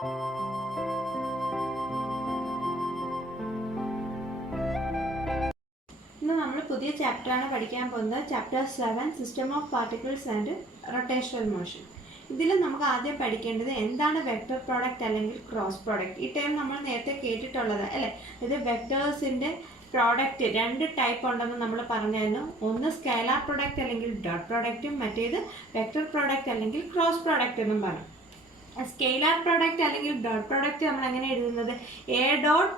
ഇന്ന് നമ്മൾ പുതിയ ചാപ്റ്ററാണ് പഠിക്കാൻ പോകുന്നത്. Chapter 7 system of particles and rotational motion. ഇതിൽ നമുക്ക് ആദ്യം പഠിക്കേണ്ടത് എന്താണ് വെക്റ്റർ പ്രോഡക്റ്റ് അല്ലെങ്കിൽ ക്രോസ് പ്രോഡക്റ്റ്. ഈ ടൈം നമ്മൾ നേരത്തെ കേട്ടിട്ടുള്ളത് അല്ലേ. ഇത് വെക്ടേഴ്സിൻ്റെ പ്രോഡക്റ്റ് രണ്ട് ടൈപ്പ് ഉണ്ടെന്ന് നമ്മൾ പറഞ്ഞായിരുന്നു. ഒന്ന് സ്കേലാർ പ്രോഡക്റ്റ് അല്ലെങ്കിൽ ഡോട്ട് പ്രോഡക്റ്റും, മറ്റേത് വെക്റ്റർ പ്രോഡക്റ്റ് അല്ലെങ്കിൽ ക്രോസ് പ്രോഡക്റ്റ് എന്നും പറഞ്ഞു. സ്കേലാർ പ്രോഡക്റ്റ് അല്ലെങ്കിൽ ഡോട്ട് പ്രോഡക്റ്റ് നമ്മൾ എങ്ങനെ എഴുതുന്നത്? എ ഡോട്ട്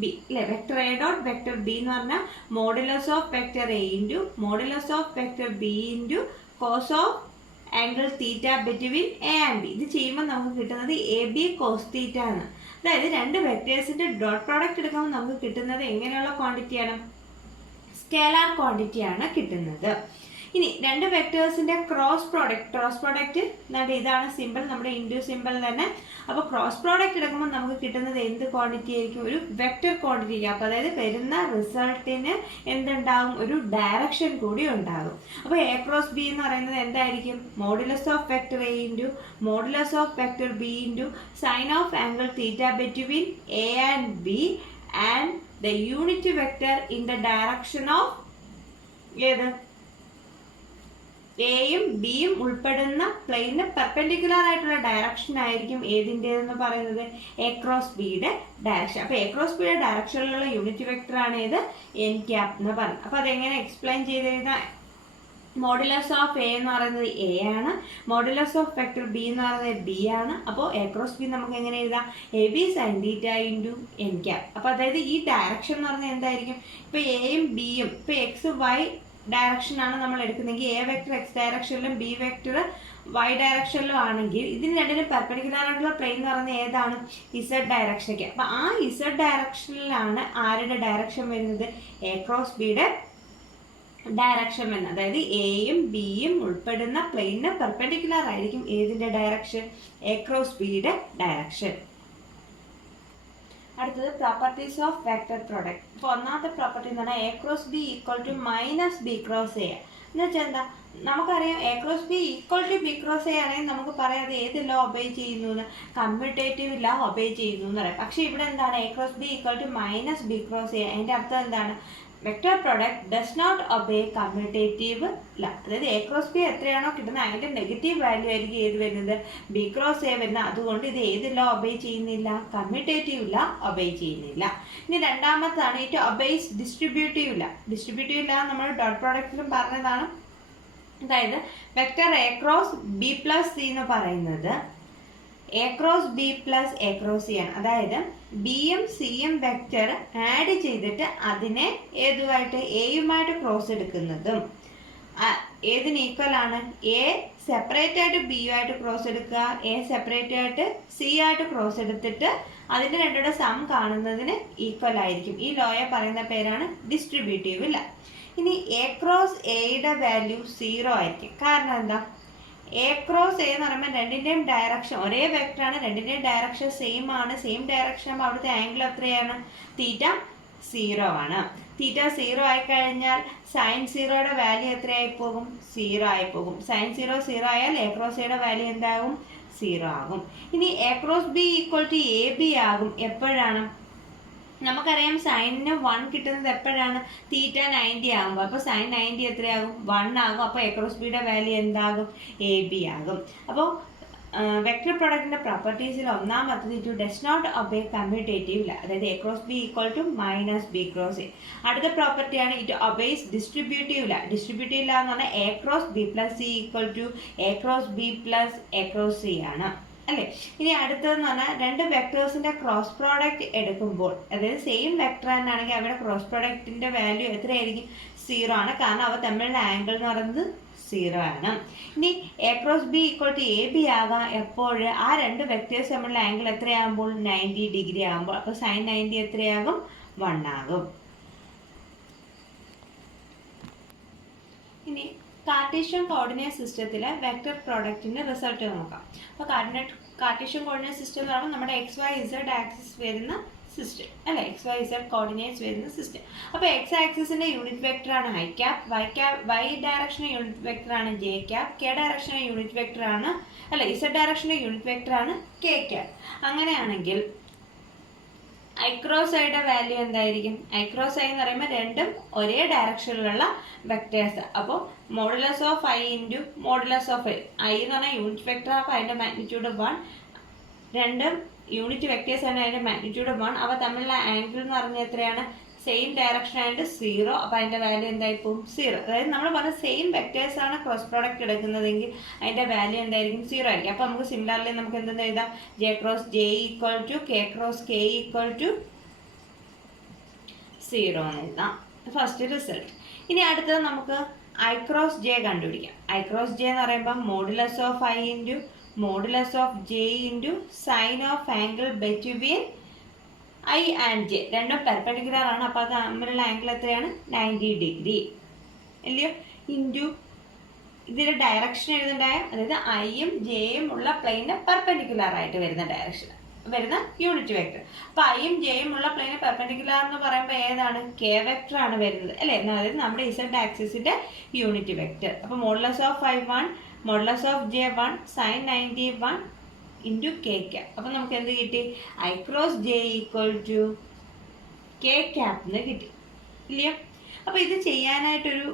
ബി അല്ലെ, vector A dot vector B എന്ന് പറഞ്ഞാൽ modulus of vector A into modulus of vector B into cos of angle theta between A and B. ഇത് ചെയ്യുമ്പോൾ നമുക്ക് കിട്ടുന്നത് എ ബി കോസ് തീറ്റ ആണ്. അതായത് രണ്ട് വെക്ടേഴ്സിന്റെ ഡോട്ട് പ്രോഡക്റ്റ് എടുക്കുമ്പോൾ നമുക്ക് കിട്ടുന്നത് എങ്ങനെയുള്ള ക്വാണ്ടിറ്റിയാണ്? സ്കേലാർ ക്വാണ്ടിറ്റിയാണ് കിട്ടുന്നത്. ഇനി രണ്ട് വെക്ടേഴ്സിന്റെ ക്രോസ് പ്രോഡക്റ്റ് ഇതാണ് സിമ്പിൾ, നമ്മുടെ ഇൻഡു സിമ്പിൾ തന്നെ. അപ്പോൾ ക്രോസ് പ്രോഡക്റ്റ് എടുക്കുമ്പോൾ നമുക്ക് കിട്ടുന്നത് എന്ത് ക്വാണ്ടിറ്റി ആയിരിക്കും? ഒരു വെക്ടർ ക്വാണ്ടിറ്റി. അപ്പോൾ അതായത് വരുന്ന റിസൾട്ടിന് എന്തുണ്ടാകും? ഒരു ഡയറക്ഷൻ കൂടി ഉണ്ടാകും. അപ്പോൾ എ ക്രോസ് ബി എന്ന് പറയുന്നത് എന്തായിരിക്കും? Modulus of vector A into modulus of vector B into sine of angle theta between A and B and the unit vector in the direction of ഏത്? എയും ബിയും ഉൾപ്പെടുന്ന പ്ലെയിന് പെർപെൻഡിക്കുലർ ആയിട്ടുള്ള ഡയറക്ഷൻ ആയിരിക്കും ഏതിൻ്റെതെന്ന് പറയുന്നത്? എ ക്രോസ് ബിയുടെ ഡയറക്ഷൻ. അപ്പോൾ A cross ബിയുടെ ഡയറക്ഷനിലുള്ള യൂണിറ്റ് വെക്ടർ ആണ് ഏത്? എൻ ക്യാപ് എന്ന് പറയുന്നത്. അപ്പോൾ അതെങ്ങനെ എക്സ്പ്ലെയിൻ ചെയ്ത് കഴിഞ്ഞാൽ മോഡുലസ് ഓഫ് എ എന്ന് പറയുന്നത് എ ആണ്, മോഡുലസ് ഓഫ് വെക്ടർ ബി എന്ന് പറയുന്നത് ബി ആണ്. അപ്പോൾ എ ക്രോസ് ബി നമുക്ക് എങ്ങനെ എഴുതാം? A B sine theta into N cap. അപ്പോൾ അതായത് ഈ ഡയറക്ഷൻ എന്ന് പറഞ്ഞാൽ എന്തായിരിക്കും? ഇപ്പോൾ എയും ബിയും ഇപ്പോൾ എക്സ് വൈ ഡയറക്ഷൻ ആണ് നമ്മൾ എടുക്കുന്നെങ്കിൽ എ വെക്ടർ എക്സ് ഡയറക്ഷനിലും ബി വെക്ടർ വൈ ഡയറക്ഷനിലും ആണെങ്കിൽ ഇതിന് രണ്ടിനും പെർപെൻഡിക്കുലർ ആയിട്ടുള്ള പ്ലെയിൻ എന്ന് പറയുന്നത് ഏതാണ്? ഇസഡ് ഡയറക്ഷനൊക്കെ. അപ്പം ആ ഇസഡ് ഡയറക്ഷനിലാണ് ആരുടെ ഡയറക്ഷൻ വരുന്നത്? എ ക്രോസ് ബിയുടെ ഡയറക്ഷൻ വരുന്നത്. അതായത് എയും ബിയും ഉൾപ്പെടുന്ന പ്ലെയിനിന് പെർപെൻഡിക്കുലർ ആയിരിക്കും ഏതിൻ്റെ ഡയറക്ഷൻ? എ ക്രോസ് ബിയുടെ ഡയറക്ഷൻ. അടുത്തത് പ്രോപ്പർട്ടീസ് ഓഫ് വെക്ടർ പ്രോഡക്റ്റ്. ഇപ്പോൾ ഒന്നാമത്തെ പ്രോപ്പർട്ടി എന്ന് പറഞ്ഞാൽ A cross B equal to minus B cross A എന്ന് വെച്ചാൽ എന്താ? നമുക്കറിയാം A cross B equal to B cross A ആണെങ്കിൽ നമുക്ക് പറയാം അത് ഏത് ലോ ഒബേ ചെയ്യുന്നു എന്ന്? കമ്മ്യൂട്ടേറ്റീവ് ലോ ഒബേ ചെയ്യുന്നു എന്ന് പറയാം. പക്ഷേ ഇവിടെ എന്താണ്? A cross B equal to minus B cross A. അതിൻ്റെ അർത്ഥം എന്താണ്? Vector product does not obey commutative law. അതായത് എ ക്രോസ് ബി എത്രയാണോ കിട്ടുന്നത് അതിൻ്റെ നെഗറ്റീവ് വാല്യൂ ആയിരിക്കും ഏത് വരുന്നത്? ബി ക്രോസ് എ വരുന്നത്. അതുകൊണ്ട് ഇത് ഏത് ലോ ഒബേ ചെയ്യുന്നില്ല? കമ്മ്യൂട്ടേറ്റീവ് ല ഒബേ ചെയ്യുന്നില്ല. ഇനി രണ്ടാമത്താണ് it obeys distributive law. Distributive ല നമ്മൾ ഡോട്ട് പ്രോഡക്റ്റിലും പറഞ്ഞതാണ്. അതായത് vector A cross B plus C എന്ന് പറയുന്നത് A cross B plus A cross C ആണ്. അതായത് ബിയും സിയും വെക്ടർ ആഡ് ചെയ്തിട്ട് അതിനെ ഏതുമായിട്ട്? എയുമായിട്ട് ക്രോസ് എടുക്കുന്നതും ഏതിന് ഈക്വൽ ആണ്? എ സെപ്പറേറ്റ് ആയിട്ട് ബിയുമായിട്ട് ക്രോസ് എടുക്കുക, എ സെപ്പറേറ്റ് ആയിട്ട് സി ആയിട്ട് ക്രോസ് എടുത്തിട്ട് അതിൻ്റെ രണ്ടുകൂടെ സം കാണുന്നതിന് ഈക്വൽ ആയിരിക്കും. ഈ ലോയെ പറയുന്ന പേരാണ് ഡിസ്ട്രിബ്യൂട്ടീവ് ല. ഇനി എ ക്രോസ് എയുടെ വാല്യൂ 0 ആയിരിക്കും. കാരണം എന്താ? എ ക്രോസ് എ എന്ന് പറയുമ്പോൾ രണ്ടിൻ്റെയും ഡയറക്ഷൻ ഒരേ വെക്ടറാണ്, രണ്ടിൻ്റെയും ഡയറക്ഷൻ സെയിം ആണ്. സെയിം ഡയറക്ഷൻ ആകുമ്പോൾ അവിടുത്തെ ആംഗിൾ എത്രയാണ്? തീറ്റ 0 ആണ്. തീറ്റ 0 ആയിക്കഴിഞ്ഞാൽ സൈൻ 0യുടെ വാല്യൂ എത്രയായി പോകും? 0 ആയി പോകും. സൈൻ 0 ആയാൽ എ ക്രോസ് എയുടെ വാല്യൂ എന്താകും? 0 ആകും. ഇനി A cross B equal to A B ആകും. എപ്പോഴാണ്? നമുക്കറിയാം സൈനിന് 1 കിട്ടുന്നത് എപ്പോഴാണ്? തീറ്റ 90 ആകുമ്പോൾ. അപ്പോൾ സൈൻ 90 എത്രയാകും? 1 ആകും. അപ്പോൾ എ ക്രോസ് ബിയുടെ വാല്യൂ എന്താകും? എ ബി ആകും. അപ്പോൾ വെക്ടർ പ്രോഡക്റ്റിന്റെ പ്രോപ്പർട്ടീസിൽ ഒന്നാമത്തത് it does not obey commutative law. അതായത് A cross B equal to minus B cross A. അടുത്ത പ്രോപ്പർട്ടിയാണ് it obeys distributive law. Distributive law എന്ന് പറഞ്ഞാൽ A cross B plus C equal to A cross B plus A cross C ആണ് അല്ലേ. ഇനി അടുത്തതെന്ന് പറഞ്ഞാൽ രണ്ട് വെക്ടേഴ്സിന്റെ ക്രോസ് പ്രോഡക്റ്റ് എടുക്കുമ്പോൾ, അതായത് സെയിം വെക്ടർ തന്നെയാണെങ്കിൽ അവരുടെ ക്രോസ് പ്രോഡക്റ്റിന്റെ വാല്യൂ എത്രയായിരിക്കും? 0 ആണ്. കാരണം അവ തമ്മിലുള്ള ആംഗിൾ എന്ന് പറയുന്നത് 0 ആണ്. ഇനി A cross B equal to A B ആകാം എപ്പോൾ? ആ രണ്ട് വെക്ടേഴ്സ് തമ്മിലുള്ള ആംഗിൾ എത്രയാകുമ്പോൾ? 90 ഡിഗ്രി ആകുമ്പോൾ. അപ്പോൾ സൈൻ 90 എത്രയാകും? 1 ആകും. ഇനി കാർട്ടീഷ്യൻ കോർഡിനേറ്റ് സിസ്റ്റത്തിലെ വെക്ടർ പ്രോഡക്റ്റിന്റെ റിസൾട്ട് നോക്കാം. അപ്പോൾ കാർട്ടീഷ്യൻ കോർഡിനേറ്റ് സിസ്റ്റം എന്ന് പറയുമ്പോൾ നമ്മുടെ XY Z ആക്സിസ് വരുന്ന സിസ്റ്റം അല്ലെ, എക്സ് വൈ സെഡ് കോർഡിനേറ്റ്സ് വരുന്ന സിസ്റ്റം. അപ്പോൾ എക്സ് ആക്സിസിന്റെ യൂണിറ്റ് വെക്ടർ ആണ് ഐ ക്യാപ്, വൈ ഡയറക്ഷന്റെ യൂണിറ്റ് വെക്ടർ ആണ് ജെ ക്യാപ്, കെ ഡയറക്ഷന്റെ യൂണിറ്റ് വെക്ടർ ആണ് അല്ലെ ഇസഡ് ഡയറക്ഷന്റെ യൂണിറ്റ് വെക്ടർ ആണ് കെ ക്യാപ്. അങ്ങനെയാണെങ്കിൽ ഐ ക്രോസ് ഐയുടെ വാല്യൂ എന്തായിരിക്കും? ഐ ക്രോസ് ഐ എന്ന് പറയുമ്പോൾ രണ്ടും ഒരേ ഡയറക്ഷനിലുള്ള വെക്ടേഴ്സ്. അപ്പോൾ modulus of I into modulus of I, I എന്ന് പറഞ്ഞാൽ യൂണിറ്റ് വെക്ടർ, അപ്പോൾ അതിൻ്റെ മാഗ്നിറ്റ്യൂഡ് 1, രണ്ടും യൂണിറ്റ് വെക്ടേഴ്സ് ആണ്, അതിൻ്റെ മാഗ്നിറ്റ്യൂഡ് 1. അവ തമ്മിലുള്ള ആംഗിൾ എന്ന് പറഞ്ഞാൽ എത്രയാണ്? സെയിം ഡയറക്ഷൻ ആയിട്ട് 0. അപ്പോൾ അതിൻ്റെ വാല്യൂ എന്തായി പോകും? 0. അതായത് നമ്മൾ പറഞ്ഞ സെയിം വെക്ടേഴ്സ് ആണ് ക്രോസ് പ്രോഡക്റ്റ് എടുക്കുന്നതെങ്കിൽ അതിൻ്റെ വാല്യൂ എന്തായിരിക്കും? 0 ആയിരിക്കും. അപ്പോൾ നമുക്ക് സിമിലർലി നമുക്ക് എന്തെന്ന് എഴുതാം? J cross J equal to K cross K equal to 0 എന്ന് എഴുതാം. First result. ഇനി അടുത്തത് നമുക്ക് ഐ ക്രോസ് ജെ കണ്ടുപിടിക്കാം. ഐ ക്രോസ് ജെ എന്ന് പറയുമ്പോൾ modulus of I into modulus of J into sine of angle between I and J, രണ്ടും perpendicular ആണ്. അപ്പോൾ അത് തമ്മിലുള്ള ആംഗിൾ എത്രയാണ്? 90 ഡിഗ്രി അല്ലയോ? ഇൻറ്റു ഇതിൻ്റെ ഡയറക്ഷൻ എഴുതണ്ടായ, അതായത് ഐയും ജെയും ഉള്ള പ്ലെയിന് പെർപെൻഡിക്കുലർ ആയിട്ട് വരുന്ന ഡയറക്ഷൻ വരുന്ന യൂണിറ്റ് വെക്ടർ. അപ്പോൾ ഐയും ജെയും ഉള്ള പ്ലെയിന് പെർപെൻഡിക്കുലർ എന്ന് പറയുമ്പോൾ ഏതാണ്? കെ വെക്ടർ ആണ് വരുന്നത് അല്ലേ? അതായത് നമ്മുടെ ഇസഡ് ആക്സിസിന്റെ യൂണിറ്റ് വെക്ടർ. അപ്പോൾ modulus of I 1 modulus of J 1 sine 91 into K cap. അപ്പം നമുക്ക് എന്ത് കിട്ടി? I cross J equal to K cap എന്ന് കിട്ടി ഇല്ലയോ? അപ്പോൾ ഇത് ചെയ്യാനായിട്ടൊരു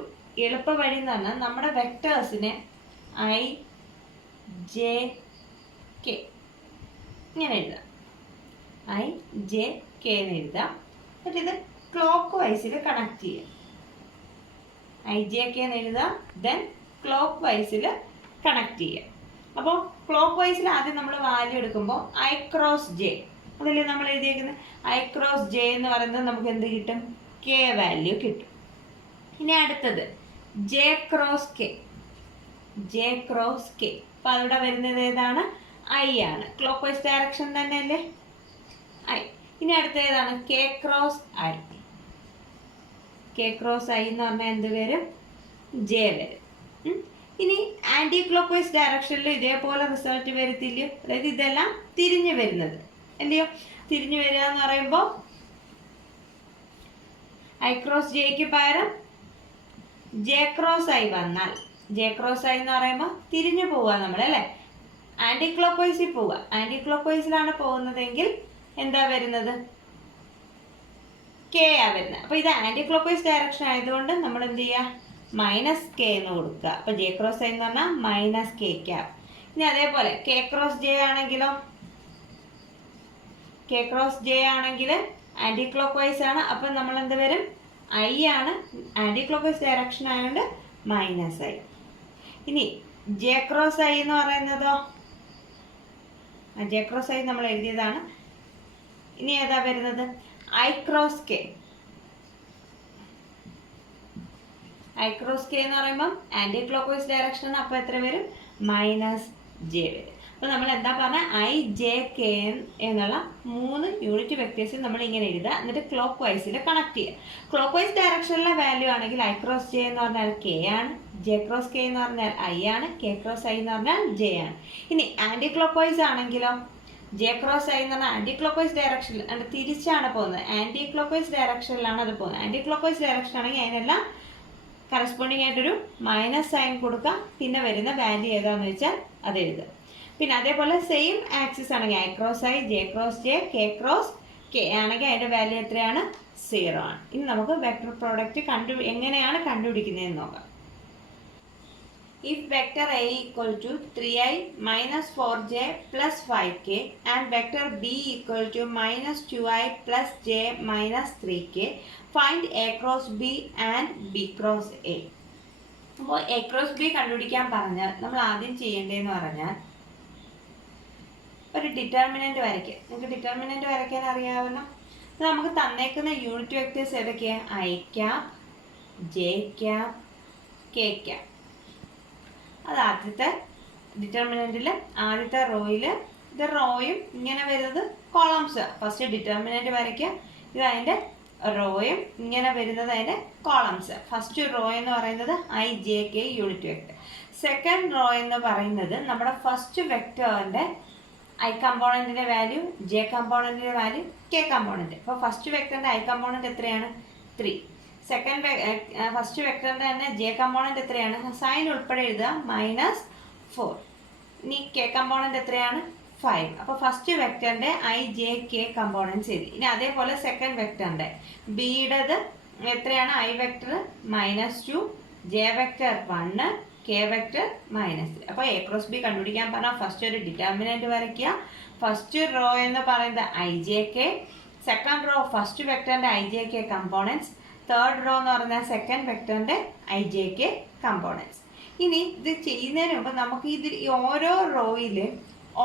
എളുപ്പ വഴി എന്ന് പറഞ്ഞാൽ നമ്മുടെ വെക്ടേഴ്സിനെ ഐ ജെ കെ ഇങ്ങനെ എഴുതാം. ഐ ജെ കെ എന്ന് എഴുതാം. എന്നിട്ട് ഇത് ക്ലോക്ക് വൈസിൽ കണക്ട് ചെയ്യാം. ഐ ജെ കെ എന്ന് എഴുതാം, ദെൻ ക്ലോക്ക് വൈസിൽ കണക്ട് ചെയ്യാം. അപ്പോൾ ക്ലോക്ക് വൈസിൽ ആദ്യം നമ്മൾ വാല്യൂ എടുക്കുമ്പോൾ ഐ ക്രോസ് ജെ, അതല്ലേ നമ്മൾ എഴുതിയേക്കുന്നത്? ഐ ക്രോസ് ജെ എന്ന് പറയുന്നത് നമുക്ക് എന്ത് കിട്ടും? കെ വാല്യൂ കിട്ടും. ഇനി അടുത്തത് J cross K, J cross K. അപ്പോൾ അവിടെ വരുന്നത് ഏതാണ്? ഐ ആണ്. ക്ലോക്ക് വൈസ് ഡയറക്ഷൻ തന്നെ അല്ലേ ഐ. ഇനി അടുത്ത ഏതാണ്? K cross I. K cross I എന്ന് പറഞ്ഞാൽ എന്ത് വരും? ജെ വരും. ഇനി ആൻറ്റി ക്ലോക്ക് വൈസ് ഡയറക്ഷനിൽ ഇതേപോലെ റിസൾട്ട് വരത്തില്ലയോ? അതായത് ഇതെല്ലാം തിരിഞ്ഞു വരുന്നത് അല്ലയോ? തിരിഞ്ഞു വരിക എന്ന് പറയുമ്പോൾ ഐ ക്രോസ് ജെക്ക് പകരം ജെ ക്രോസ് ഐ വന്നാൽ, ജെ ക്രോസ് ഐ എന്ന് പറയുമ്പോൾ തിരിഞ്ഞു പോവുക നമ്മൾ അല്ലേ? ആൻറ്റി ക്ലോക്ക് വൈസിൽ പോവുക. ആൻറ്റി ക്ലോക്ക് വൈസിലാണ് പോകുന്നതെങ്കിൽ എന്താ വരുന്നത്? കെ ആ വരുന്നത്. അപ്പോൾ ഇത് ആൻറ്റി ക്ലോക്ക് വൈസ് ഡയറക്ഷൻ ആയതുകൊണ്ട് നമ്മൾ എന്ത് ചെയ്യുക? മൈനസ് കെ എന്ന് കൊടുക്കുക. അപ്പോൾ ജെ ക്രോസ് ഐ എന്ന് പറഞ്ഞാൽ മൈനസ് കെ ക്യാപ്. ഇനി അതേപോലെ കെ ക്രോസ് ജെ ആണെങ്കിലോ? കെ ക്രോസ് ജെ ആണെങ്കിൽ ആൻറ്റി ക്ലോക്ക് വൈസ് ആണ്. അപ്പം നമ്മൾ എന്ത് വരും? ഐ ആണ്. ആൻറ്റി ക്ലോക്ക് വൈസ് ഡയറക്ഷൻ ആയതുകൊണ്ട് മൈനസ് ഐ. ഇനി ജെ ക്രോസ് ഐ എന്ന് പറയുന്നതോ? ജെ ക്രോസ് ഐ നമ്മൾ എഴുതിയതാണ്. ഇനി ഏതാ വരുന്നത്? I cross K. I cross K എന്ന് പറയുമ്പം ആൻറ്റി ക്ലോക്ക് വൈസ് ഡയറക്ഷൻ ആണ്. അപ്പോൾ എത്ര വരും? മൈനസ് ജെ വരും. അപ്പോൾ നമ്മൾ എന്താ പറഞ്ഞാൽ ഐ ജെ കെ എന്നുള്ള 3 യൂണിറ്റ് വെക്ടേഴ്സ് നമ്മൾ ഇങ്ങനെ എഴുതുക. എന്നിട്ട് ക്ലോക്ക് വൈസിൽ കണക്ട് ചെയ്യുക. ക്ലോക്ക് വൈസ് ഡയറക്ഷനിലെ വാല്യൂ ആണെങ്കിൽ ഐ ക്രോസ് ജെ എന്ന് പറഞ്ഞാൽ കെ ആണ്, ജെ ക്രോസ് കെ എന്ന് പറഞ്ഞാൽ ഐ ആണ്, കെ ക്രോസ് ഐ എന്ന് പറഞ്ഞാൽ ജെ ആണ്. ഇനി ആൻറ്റി ക്ലോക്ക് വൈസ് ആണെങ്കിലോ? ജെ ക്രോസ് ഐ എന്ന് പറഞ്ഞാൽ ആൻറ്റി ക്ലോക്ക് വൈസ് ഡയറക്ഷനിൽ അത് തിരിച്ചാണ് പോകുന്നത്. ആൻറ്റി ക്ലോക്ക് വൈസ് ഡയറക്ഷനിലാണ് അത് പോകുന്നത്. ആൻറ്റി ക്ലോക്ക് വൈസ് ഡയറക്ഷൻ ആണെങ്കിൽ അതിനെല്ലാം കറസ്പോണ്ടിങ് ആയിട്ടൊരു മൈനസ് സൈൻ കൊടുക്കുക. പിന്നെ വരുന്ന വാല്യൂ ഏതാണെന്ന് വെച്ചാൽ അത് എഴുതുക. പിന്നെ അതേപോലെ സെയിം ആക്സിസ് ആണെങ്കിൽ I cross I, J cross J, K cross K ആണെങ്കിൽ അതിൻ്റെ വാല്യൂ എത്രയാണ്? 0 ആണ്. ഇനി നമുക്ക് വെക്ടർ പ്രോഡക്റ്റ് എങ്ങനെയാണ് കണ്ടുപിടിക്കുന്നതെന്ന് നോക്കാം. If vector A equal to 3i minus 4j plus 5k and vector B equal to minus 2i plus j minus 3k, find A cross B and B cross A. അപ്പോൾ A cross B കണ്ടുപിടിക്കാൻ പറഞ്ഞാൽ നമ്മൾ ആദ്യം ചെയ്യേണ്ടതെന്ന് പറഞ്ഞാൽ ഒരു determinant വരയ്ക്കുക. നിങ്ങൾക്ക് ഡിറ്റർമിനന്റ് വരയ്ക്കാൻ അറിയാവുന്ന നമുക്ക് തന്നേക്കുന്ന യൂണിറ്റ് വെക്ടേഴ്സ് ഏതൊക്കെയാണ്? I cap, J cap, K cap. അത് ആദ്യത്തെ ഡിറ്റർമിനന്റിൽ ആദ്യത്തെ റോയിൽ ഇത് റോയും ഇങ്ങനെ വരുന്നത് കോളംസ്. ഫസ്റ്റ് ഡിറ്റർമിനന്റ് വരയ്ക്കുക. ഇത് അതിൻ്റെ റോയും ഇങ്ങനെ വരുന്നത് അതിൻ്റെ കോളംസ്. ഫസ്റ്റ് റോ എന്ന് പറയുന്നത് I J K unit vector. Second row എന്ന് പറയുന്നത് നമ്മുടെ ഫസ്റ്റ് വെക്ടറിൻ്റെ ഐ കമ്പോണൻറ്റിൻ്റെ വാല്യൂ, ജെ കമ്പോണൻറ്റിൻ്റെ വാല്യൂ, കെ കമ്പോണൻറ്റ്. അപ്പോൾ ഫസ്റ്റ് വെക്ടറിൻ്റെ ഐ കമ്പോണൻറ്റ് എത്രയാണ്? 3. ഫസ്റ്റ് വെക്ടറിൻ്റെ തന്നെ ജെ കമ്പോണൻറ്റ് എത്രയാണ്? സൈൻ ഉൾപ്പെടെ എഴുതുക, -4. ഇനി കെ കമ്പോണൻറ്റ് എത്രയാണ്? 5. അപ്പോൾ ഫസ്റ്റ് വെക്ടറിൻ്റെ ഐ, ജെ, കെ കമ്പോണൻറ്റ്സ് എഴുതി. ഇനി അതേപോലെ സെക്കൻഡ് വെക്ടറിൻ്റെ ബിയുടേത് എത്രയാണ്? I vector -2, J vector 1, K vector -3. അപ്പോൾ എ ക്രോസ് ബി കണ്ടുപിടിക്കാൻ പറഞ്ഞാൽ ഫസ്റ്റ് ഒരു ഡിറ്റർമിനൻറ്റ് വരയ്ക്കുക. ഫസ്റ്റ് റോ എന്ന് പറയുന്നത് I J K, second row first വെക്ടറിൻ്റെ I J K components, third row എന്ന് പറയുന്നത് സെക്കൻഡ് വെക്ടറിൻ്റെ ഐ ജെ കെ കമ്പോണൻറ്റ്സ്. ഇനി ഇത് ചെയ്യുന്നതിന് മുമ്പ് നമുക്ക് ഇതിൽ ഈ ഓരോ റോയിൽ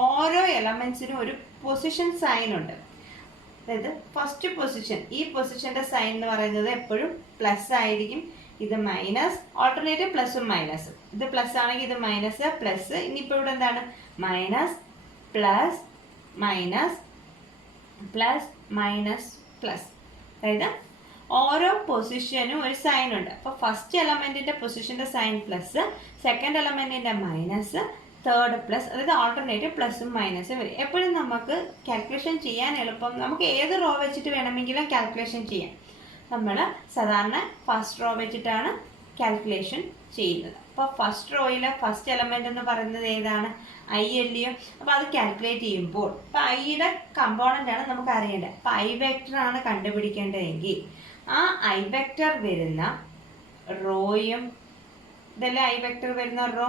ഓരോ എലമെൻസിനും ഒരു പൊസിഷൻ സൈൻ ഉണ്ട്. അതായത് ഫസ്റ്റ് പൊസിഷൻ, ഈ പൊസിഷൻ്റെ സൈൻ എന്ന് പറയുന്നത് എപ്പോഴും പ്ലസ് ആയിരിക്കും. ഇത് മൈനസ്, ഓൾട്ടർനേറ്റീവ് പ്ലസും മൈനസും. ഇത് പ്ലസ് ആണെങ്കിൽ ഇത് മൈനസ്, പ്ലസ്. ഇനിയിപ്പോൾ ഇവിടെ എന്താണ്? Minus plus minus plus minus plus. അതായത് ഓരോ പൊസിഷനും ഒരു സൈൻ ഉണ്ട്. അപ്പോൾ ഫസ്റ്റ് എലമെൻറ്റിൻ്റെ പൊസിഷൻ്റെ സൈൻ പ്ലസ്, സെക്കൻഡ് എലമെൻറ്റിൻ്റെ മൈനസ്, തേർഡ് പ്ലസ്. അതായത് ഓൾട്ടർനേറ്റീവ് പ്ലസും മൈനസും വരും. എപ്പോഴും നമുക്ക് കാൽക്കുലേഷൻ ചെയ്യാൻ എളുപ്പം. നമുക്ക് ഏത് റോ വെച്ചിട്ട് വേണമെങ്കിലും കാൽക്കുലേഷൻ ചെയ്യാം. നമ്മൾ സാധാരണ ഫസ്റ്റ് റോ വെച്ചിട്ടാണ് കാൽക്കുലേഷൻ ചെയ്യുന്നത്. അപ്പോൾ ഫസ്റ്റ് റോയിലെ ഫസ്റ്റ് എലമെൻ്റ് എന്ന് പറയുന്നത് ഏതാണ്? ഐ അല്ലയോ? അപ്പോൾ അത് കാൽക്കുലേറ്റ് ചെയ്യുമ്പോൾ ഇപ്പോൾ ഐയുടെ കമ്പോണൻ്റ് ആണ് നമുക്ക് അറിയേണ്ടത്. അപ്പോൾ ഐ വെക്ടർ ആണ് കണ്ടുപിടിക്കേണ്ടതെങ്കിൽ ആ ഐ വെക്ടർ വരുന്ന റോയും, ഇതല്ലേ ഐ വെക്ടർ വരുന്ന റോ,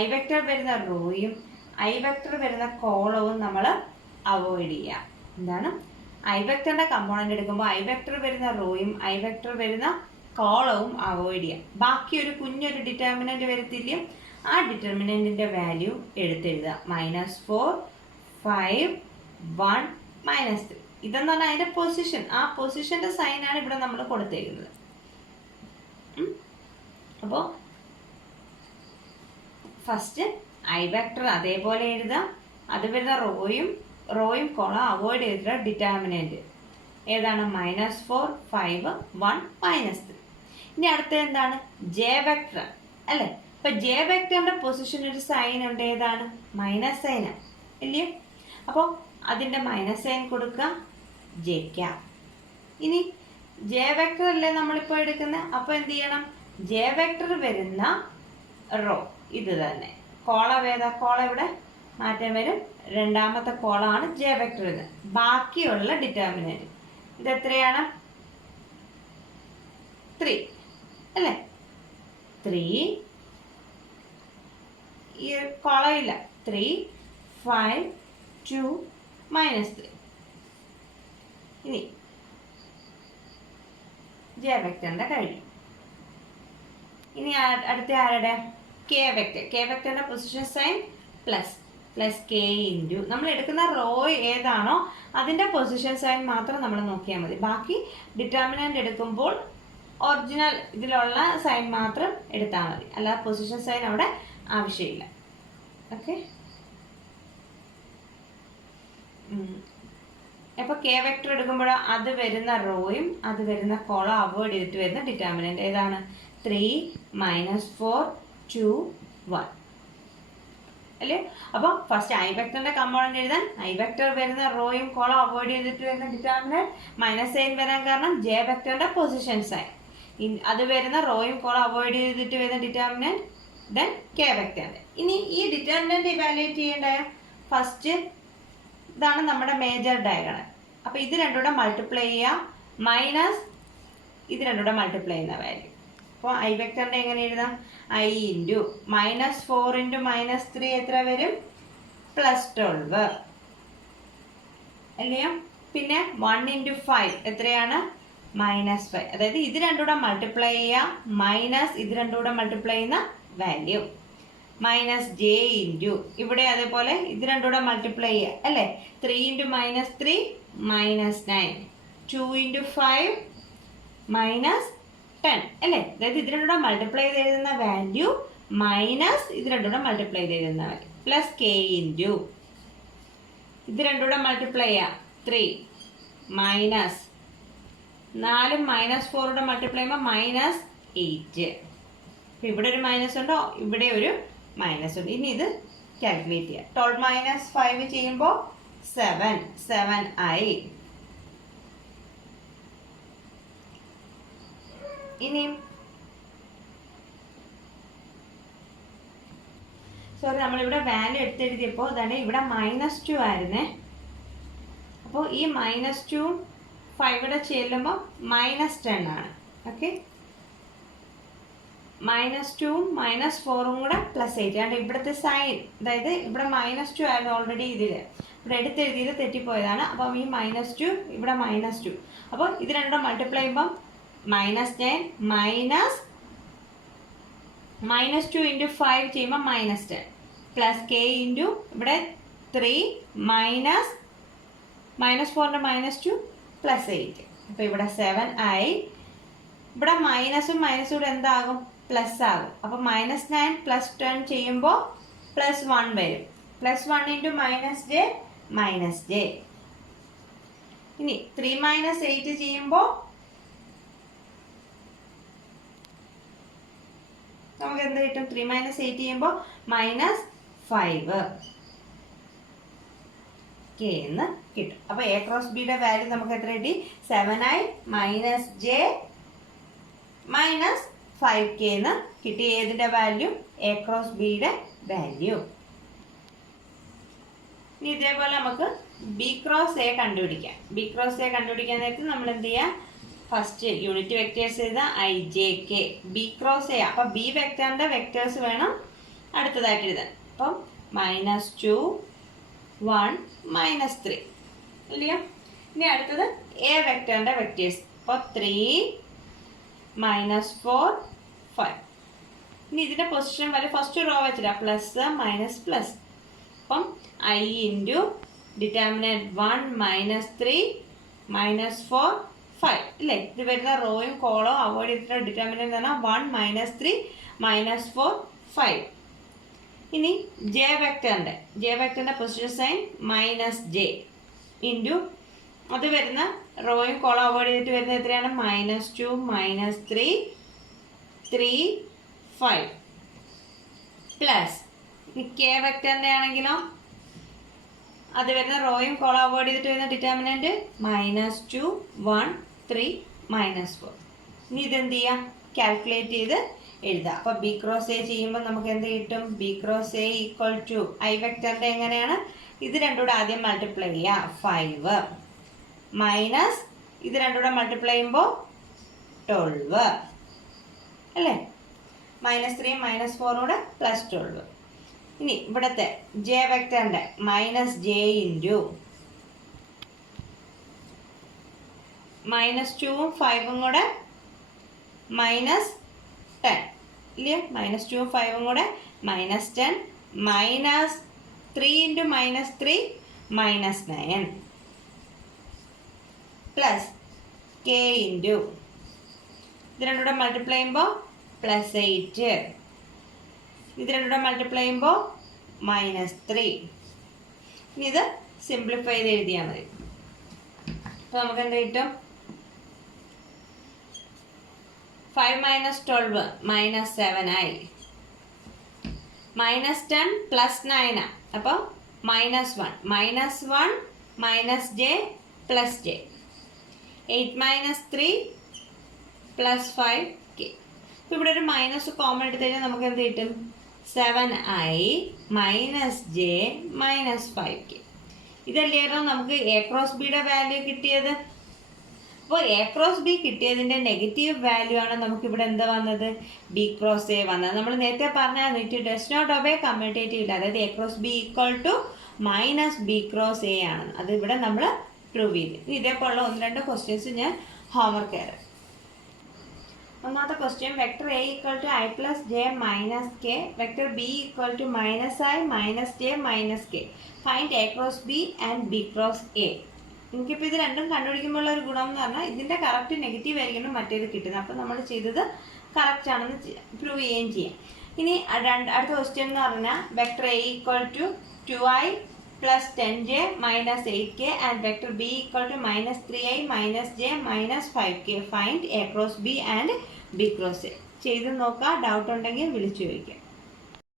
ഐ വെക്ടർ വരുന്ന റോയും ഐ വെക്ടർ വരുന്ന കോളവും നമ്മൾ അവോയ്ഡ് ചെയ്യുക. എന്താണ്? ഐ വെക്ടറിൻ്റെ കമ്പോണൻ്റ് എടുക്കുമ്പോൾ ഐ വെക്ടർ വരുന്ന റോയും ഐ വെക്ടർ വരുന്ന കോളവും അവോയ്ഡ് ചെയ്യാം. ബാക്കി ഒരു കുഞ്ഞൊരു ഡിറ്റർമിനൻ്റ് വരത്തില്ലേ, ആ ഡിറ്റർമിനൻറ്റിൻ്റെ വാല്യൂ എടുത്തെഴുതുക. -4, 5, 1, -3. ഇതെന്ന് പറഞ്ഞാൽ അതിൻ്റെ പൊസിഷൻ, ആ പൊസിഷൻ്റെ സൈനാണ് ഇവിടെ നമ്മൾ കൊടുത്തേക്കുന്നത്. അപ്പോൾ ഫസ്റ്റ് ഐ വെക്ടർ അതേപോലെ എഴുതാം. അത് വരുന്ന റോയും കോളം അവോയ്ഡ് ചെയ്തിട്ടുള്ള ഡിറ്റർമിനൻറ്റ് ഏതാണ്? -4, 5, 1, -3. ഇനി അടുത്തത് എന്താണ്? ജെ വെക്ടർ അല്ലേ? ഇപ്പം ജെ വെക്ടറിൻ്റെ പൊസിഷൻ ഒരു സൈൻ ഉണ്ട്. ഏതാണ്? മൈനസ് സൈനാണ് ഇല്ലയോ? അപ്പോൾ അതിൻ്റെ മൈനസ് സൈൻ കൊടുക്കുക, ജെ ക്യാപ്. ഇനി ജെ വെക്ടർ അല്ലേ നമ്മളിപ്പോൾ എടുക്കുന്നത്. അപ്പോൾ എന്ത് ചെയ്യണം? ജെ വെക്ടർ വരുന്ന റോ ഇത് തന്നെ. കോളം ഏതാ? കോളം ഇവിടെ മാറ്റം വരും. രണ്ടാമത്തെ കോളമാണ് ജെ വെക്ടർ വരുന്നത്. ബാക്കിയുള്ള ഡിറ്റർമിനൻറ്റ് ഇത് എത്രയാണ്? 3 അല്ലേ? 3 ഈ കോളമില്ല. 3, 5, 2, -3. ഇനി ജെ വെക്ടറിൻ്റെ കഴിഞ്ഞു. ഇനി അടുത്ത ആരുടെ? K vector. കെ വെക്ടറിൻ്റെ position sign plus K into നമ്മൾ എടുക്കുന്ന റോ ഏതാണോ അതിൻ്റെ പൊസിഷൻ സൈൻ മാത്രം നമ്മൾ നോക്കിയാൽ മതി. ബാക്കി ഡിറ്റർമിനൻ്റ് എടുക്കുമ്പോൾ ഒറിജിനൽ ഇതിലുള്ള സൈൻ മാത്രം എടുത്താൽ മതി. അല്ലാതെ പൊസിഷൻ സൈൻ അവിടെ ആവശ്യമില്ല. ഓക്കെ. അപ്പോൾ കെ വെക്ടർ എടുക്കുമ്പോൾ അത് വരുന്ന റോയും അത് വരുന്ന കോളം അവോയ്ഡ് ചെയ്തിട്ട് വരുന്ന ഡിറ്റർമിനൻ്റ് ഏതാണ്? 3, -4, 2, 1 അല്ലേ? അപ്പോൾ ഫസ്റ്റ് ഐ വെക്ടറിൻ്റെ കമ്പോണൻ്റ് എഴുതാൻ ഐ വെക്ടർ വരുന്ന റോയും കോളം അവോയ്ഡ് ചെയ്തിട്ട് വരുന്ന ഡിറ്റർമിനൻ്റ് മൈനസ് സൈൻ വരാൻ കാരണം ജെ വെക്ടറിൻ്റെ പൊസിഷൻ സൈൻ. അത് വരുന്ന റോയും കോളം അവോയ്ഡ് ചെയ്തിട്ട് വരുന്ന ഡിറ്റർമിനൻ്റ് ദെൻ കെ വെക്ടറിൻ്റെ. ഇനി ഈ ഡിറ്റർമിനൻ്റ് ഇവാലുവേറ്റ് ചെയ്യേണ്ട ഫസ്റ്റ് ഇതാണ് നമ്മുടെ മേജർ ഡയഗണൽ. അപ്പോൾ ഇത് രണ്ടുകൂടെ മൾട്ടിപ്ലൈ ചെയ്യുക, മൈനസ് ഇത് രണ്ടുകൂടെ മൾട്ടിപ്ലൈ ചെയ്യുന്ന വാല്യൂ. അപ്പോൾ ഐ വെക്ടറിൻ്റെ എങ്ങനെ എഴുതാം? ഐ ഇൻറ്റു -4 ഇൻറ്റു -3 എത്ര വരും? +12 അല്ലയോ? പിന്നെ 1 ഇൻറ്റു 5 എത്രയാണ്? -5. അതായത് ഇത് രണ്ടുകൂടെ മൾട്ടിപ്ലൈ ചെയ്യുക, മൈനസ് ഇത് രണ്ടുകൂടെ മൾട്ടിപ്ലൈ ചെയ്യുന്ന വാല്യൂ -j ഇൻറ്റു ഇവിടെ അതേപോലെ ഇത് രണ്ടുകൂടെ മൾട്ടിപ്ലൈ ചെയ്യുക അല്ലേ? 3 ഇൻറ്റു -3 -9, 2 ഇൻറ്റു 5 -10 അല്ലേ? അതായത് ഇത് രണ്ടുകൂടെ മൾട്ടിപ്ലൈ ചെയ്ത് എഴുതുന്ന വാല്യൂ മൈനസ് ഇത് രണ്ടുകൂടെ മൾട്ടിപ്ലൈ ചെയ്ത് എഴുതുന്ന വാല്യൂ പ്ലസ് കെ ഇൻറ്റു ഇത് രണ്ടുകൂടെ മൾട്ടിപ്ലൈ ചെയ്യുക 3 മൈനസ് 4 -4 മൾട്ടിപ്ലൈ ചെയ്യുമ്പോൾ -8. ഇവിടെ ഒരു മൈനസ് ഉണ്ടോ? ഇവിടെ ഒരു മൈനസ് ഉണ്ട്. ഇനി ഇത് കാൽക്കുലേറ്റ് ചെയ്യുക. 12 മൈനസ് 5 ചെയ്യുമ്പോൾ 7 ആയി. ഇനിയും സോറി, നമ്മളിവിടെ വാല്യൂ എടുത്തെഴുതിയപ്പോൾ അതാണ് ഇവിടെ -2 ആയിരുന്നേ. അപ്പോൾ ഈ -2 5 ചെല്ലുമ്പോൾ -10 ആണ്. ഓക്കെ, -2 -4 കൂടെ +8 ആണ് ഇവിടുത്തെ സൈൻ. അതായത് ഇവിടെ -2 ആയിരുന്നു ഓൾറെഡി ഇതിൽ, ഇവിടെ എടുത്തെഴുതിയത് തെറ്റിപ്പോയതാണ്. അപ്പം ഈ -2 ഇവിടെ -2, അപ്പോൾ ഇത് രണ്ടും മൾട്ടിപ്ലൈ ചെയ്യുമ്പം -9 -2 × 5 ചെയ്യുമ്പോൾ -10 പ്ലസ് k ഇൻറ്റു ഇവിടെ 3 -4ൻ്റെ -2 +8. അപ്പോൾ ഇവിടെ 7 ആയി. ഇവിടെ മൈനസും കൂടെ എന്താകും? പ്ലസ് ആകും. അപ്പോൾ -9 + 10 ചെയ്യുമ്പോൾ +1 വരും. +1 × -j. ഇനി 3 - 8 ചെയ്യുമ്പോൾ നമുക്ക് എന്ത് കിട്ടും? 3 - 8 ചെയ്യുമ്പോൾ -5 k എന്ന് കിട്ടും. അപ്പോൾ a × b യുടെ വാല്യൂ നമുക്ക് എത്ര കിട്ടി? 7i -j -5k എന്ന് കിട്ടി. ഏതിൻ്റെ വാല്യൂ? a × b യുടെ വാല്യൂ. ഇനി ഇതേപോലെ നമുക്ക് b × a കണ്ടുപിടിക്കാം. b × a കണ്ടുപിടിക്കാൻ നേരത്ത് നമ്മൾ എന്ത് ചെയ്യാം? ഫസ്റ്റ് യൂണിറ്റ് വെക്ടേഴ്സ് എഴുതാം, i j k. b × a, അപ്പം b വെക്ടറിൻ്റെ വെക്ടേഴ്സ് വേണം അടുത്തതായിട്ട് എഴുതാൻ. അപ്പം -2 1 -3 ഇല്ലയോ? ഇനി അടുത്തത് a വെക്ടറിൻ്റെ വെക്ടേഴ്സ്. അപ്പോൾ 3 -4 5. ഇനി ഇതിൻ്റെ പൊസിഷൻ വരെ ഫസ്റ്റ് റോ വെച്ചില്ല, പ്ലസ് മൈനസ് പ്ലസ്. അപ്പം i ഇൻറ്റു ഡിറ്റർമിനൻറ്റ് 1 -3 -4 5 ഇല്ലേ? ഇത് വരുന്ന റോയും കോളവും അവോയ്ഡ് ചെയ്തിട്ട് ഡിറ്റർമിനൻറ്റ് എന്ന് പറഞ്ഞാൽ 1 -3 -4 5. ഇനി j വെക്ടറിൻ്റെ പൊസിഷൻ സൈൻ -j ഇൻറ്റു അത് വരുന്ന റോയും കോളം അവോയ്ഡ് ചെയ്തിട്ട് വരുന്നത് എത്രയാണ്? -2 -3 3 5 പ്ലസ് k വെക്ടറിൻ്റെ ആണെങ്കിലോ അത് വരുന്ന റോയും കോളം അവോയ്ഡ് ചെയ്തിട്ട് വരുന്ന ഡിറ്റർമിനൻറ്റ് -2 1 3 -4. ഇനി ഇതെന്ത് ചെയ്യാം? കാൽക്കുലേറ്റ് ചെയ്ത് എഴുതാം. അപ്പോൾ b × a ചെയ്യുമ്പോൾ നമുക്ക് എന്ത് കിട്ടും? b × a = i വെക്ടറിൻ്റെ എങ്ങനെയാണ്? ഇത് രണ്ടും കൂടെ ആദ്യം മൾട്ടിപ്ലൈ ചെയ്യുക, 5 മൈനസ് ഇത് രണ്ടും കൂടെ മൾട്ടിപ്ലൈ ചെയ്യുമ്പോൾ 12 അല്ലേ? -3 -4 കൂടെ +12. ഇനി ഇവിടുത്തെ j വെക്ടറിൻ്റെ -j ഇൻറ്റു -2ഉം 5ഉം കൂടെ -10 ഇല്ലേ? -2ഉം 5ഉം കൂടെ -10 -3 × -3 -9 പ്ലസ് k ഇൻറ്റു ഇത് രണ്ടും കൂടെ മൾട്ടിപ്ലൈ ചെയ്യുമ്പോൾ +8, ഇത് രണ്ടും കൂടെ മൾട്ടിപ്ലൈ ചെയ്യുമ്പോൾ -3. ഇനി ഇത് സിംപ്ലിഫൈ ചെയ്ത് എഴുതിയാൽ മതി. അപ്പോൾ നമുക്ക് എന്ത് കിട്ടും? 5 - 12 -7i -10 + 9. അപ്പോൾ -1 -1 -j + j 8 -3 + 5k. ഇപ്പോൾ ഇവിടെ ഒരു മൈനസ് കോമൺ എടുത്തു കഴിഞ്ഞാൽ നമുക്ക് എന്ത് കിട്ടും? 7i -j -5k. ഇതല്ലായിരുന്നു നമുക്ക് a × b യുടെ വാല്യൂ കിട്ടിയത്. അപ്പോൾ a × b കിട്ടിയതിൻ്റെ നെഗറ്റീവ് വാല്യൂ ആണ് നമുക്കിവിടെ എന്താ വന്നത്? b × a വന്നത്. നമ്മൾ നേരത്തെ പറഞ്ഞാൽ it does not obey commutative ഇല്ല, അതായത് a × b = -b × a ആണ്. അത് ഇവിടെ നമ്മൾ പ്രൂവ് ചെയ്ത്. ഇതേപോലുള്ള 1-2 ക്വസ്റ്റ്യൻസ് ഞാൻ ഹോംവർക്ക് തരാം. ഒന്നാമത്തെ question, vector a = i + j - k, vector b = -i - j - k. Find a × b and b × a. എനിക്കിപ്പോൾ ഇത് രണ്ടും കണ്ടുപിടിക്കുമ്പോഴുള്ള ഒരു ഗുണം എന്ന് പറഞ്ഞാൽ ഇതിൻ്റെ കറക്റ്റ് നെഗറ്റീവ് ആയിരിക്കണം മറ്റേത് കിട്ടുന്നത്. അപ്പോൾ നമ്മൾ ചെയ്തത് കറക്റ്റ് ആണെന്ന് പ്രൂവ് ചെയ്യുകയും ചെയ്യാം. ഇനി അടുത്ത ക്വസ്റ്റ്യൻ എന്ന് പറഞ്ഞാൽ vector a = 2i + 10j - 8k and vector b = -3i - j - 5k. Find a × b and b × a. ചെയ്ത് നോക്കുക. ഡൗട്ട് ഉണ്ടെങ്കിൽ വിളിച്ചു ചോദിക്കാം.